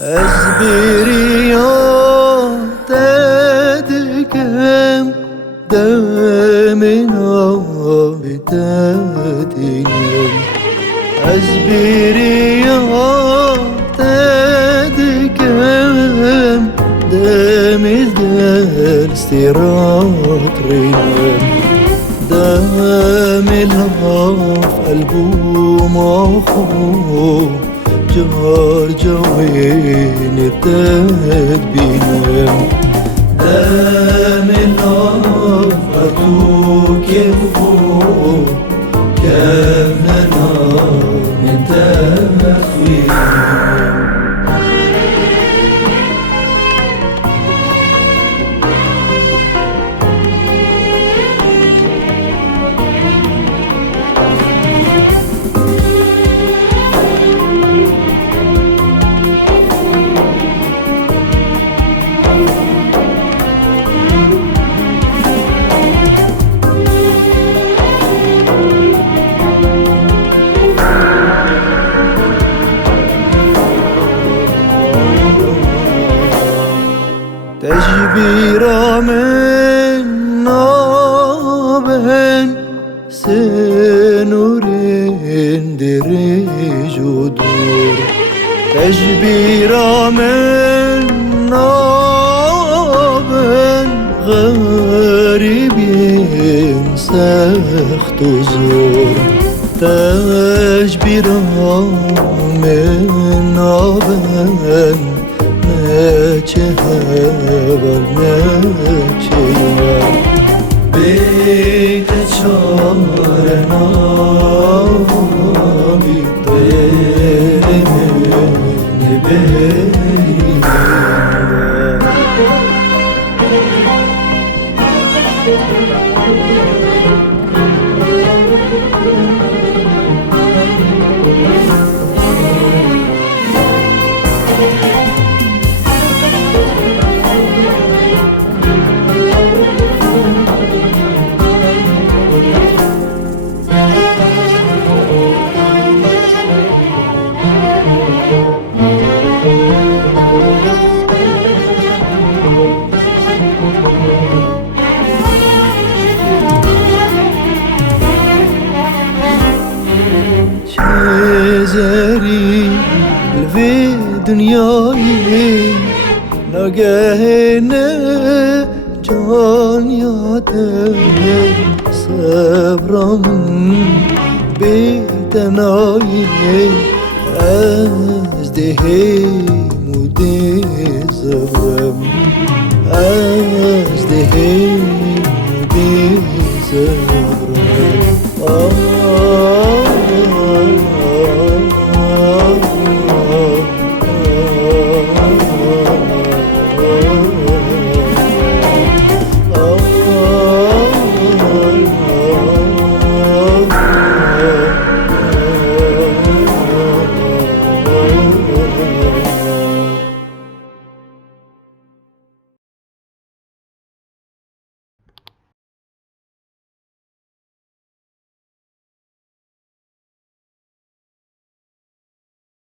از بریات دکم دم نابت دینم از بریات دکم دم دل استرات رینم دم الهاف البوم آخو جار جوين التدبينم دام النار فتوك يفو كافنا نار من تخوينم تجبير من نابن سنورين درج ودور تجبير من نابن غريبين سخت زور تجبير من نابن نچه هوا نچه بیت چار نابی دل من بیرم زری الوی دنیایی نگهنه جان یاده صبرم بی‌تنایی از دهیم و دیزم از دهیم و دیزم